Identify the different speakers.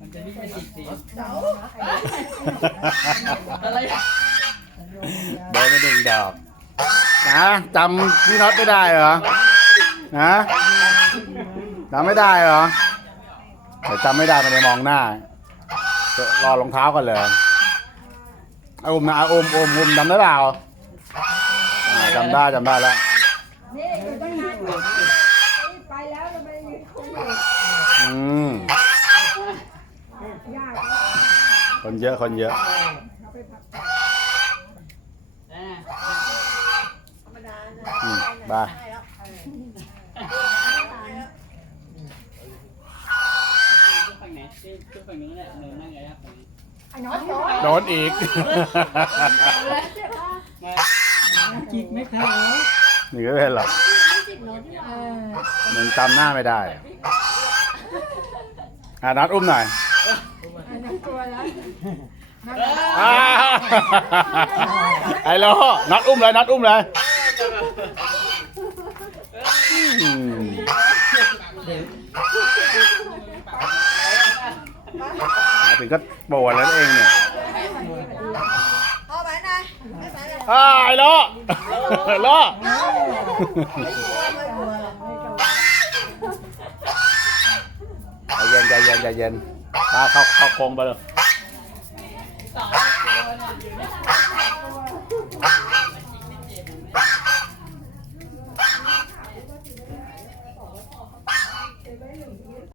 Speaker 1: มันจะไม่ใช่สิบสี่
Speaker 2: เดี๋ยว
Speaker 1: อะไร
Speaker 3: โดนไปหนึ่งดอกนะจำพี่น็อตไม่ได้เหรอนะจำไม่ได้เหรอเดี๋ยวจำไม่ได้มันจะมองหน้ารอรองเท้ากันเลยเอาอุ้มนะเอาอุ้มอุ้มอุ้มจำได้เปล่าอ่าจำได้จำได้แล้ว
Speaker 2: นี่อยู่ตั้งนานไปแล้วเราไปยืนคุยอยู่
Speaker 3: อืม
Speaker 2: ยาก
Speaker 3: คนเยอะคนเยอะ
Speaker 2: เราไปพัก
Speaker 4: ธรรมดานะ
Speaker 3: อืมไป
Speaker 1: ฝั่งไหนชื่อฝั่งนู้นแหละเนินนั่งไงครับฝั่งนี้
Speaker 2: ไอ้น้องน้อง
Speaker 3: โดนอีก
Speaker 1: มาจิกไหมครับ
Speaker 3: นี่ก็เป็นหรอก
Speaker 2: เออ
Speaker 3: มันจำหน้าไม่ได้อะนัดอุ้มหน่อย
Speaker 2: ไอ้น้อง ตัวแล้ว
Speaker 3: อ่าไอ้โลนัดอุ้มเลยนัดอุ้มเลยอืมมาถึงก็ปวดแล้วเองเนี่ย
Speaker 4: พ่อไปนะไปไปเลย
Speaker 3: อ่าไอ้โลโลใจเย็นใจเย็นใจเย็นมาเข้าเข้าโคงไปเลย